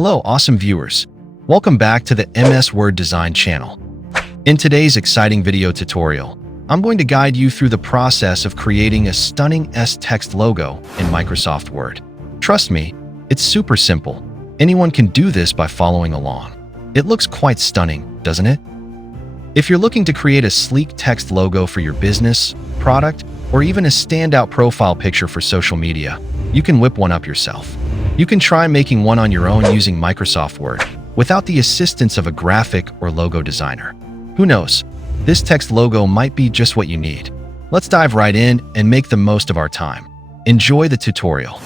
Hello, awesome viewers. Welcome back to the MS Word Design channel. In today's exciting video tutorial, I'm going to guide you through the process of creating a stunning text logo in Microsoft Word. Trust me, it's super simple. Anyone can do this by following along. It looks quite stunning, doesn't it? If you're looking to create a sleek text logo for your business, product, or even a standout profile picture for social media, you can whip one up yourself. You can try making one on your own using Microsoft Word without the assistance of a graphic or logo designer. Who knows? This text logo might be just what you need. Let's dive right in and make the most of our time. Enjoy the tutorial.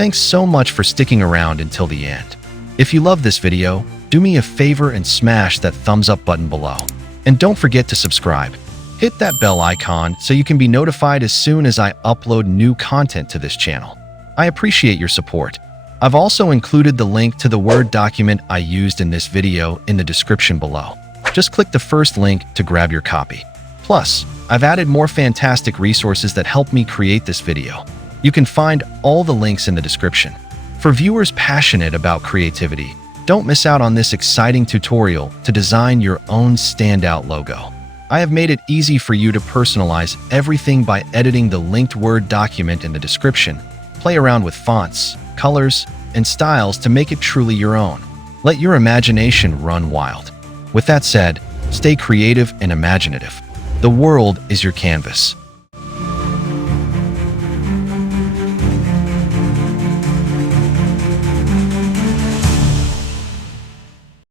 Thanks so much for sticking around until the end. If you love this video, do me a favor and smash that thumbs up button below. And don't forget to subscribe. Hit that bell icon so you can be notified as soon as I upload new content to this channel. I appreciate your support. I've also included the link to the Word document I used in this video in the description below. Just click the first link to grab your copy. Plus, I've added more fantastic resources that help me create this video. You can find all the links in the description. For viewers passionate about creativity, don't miss out on this exciting tutorial to design your own standout logo. I have made it easy for you to personalize everything by editing the linked Word document in the description. Play around with fonts, colors, and styles to make it truly your own. Let your imagination run wild. With that said, stay creative and imaginative. The world is your canvas.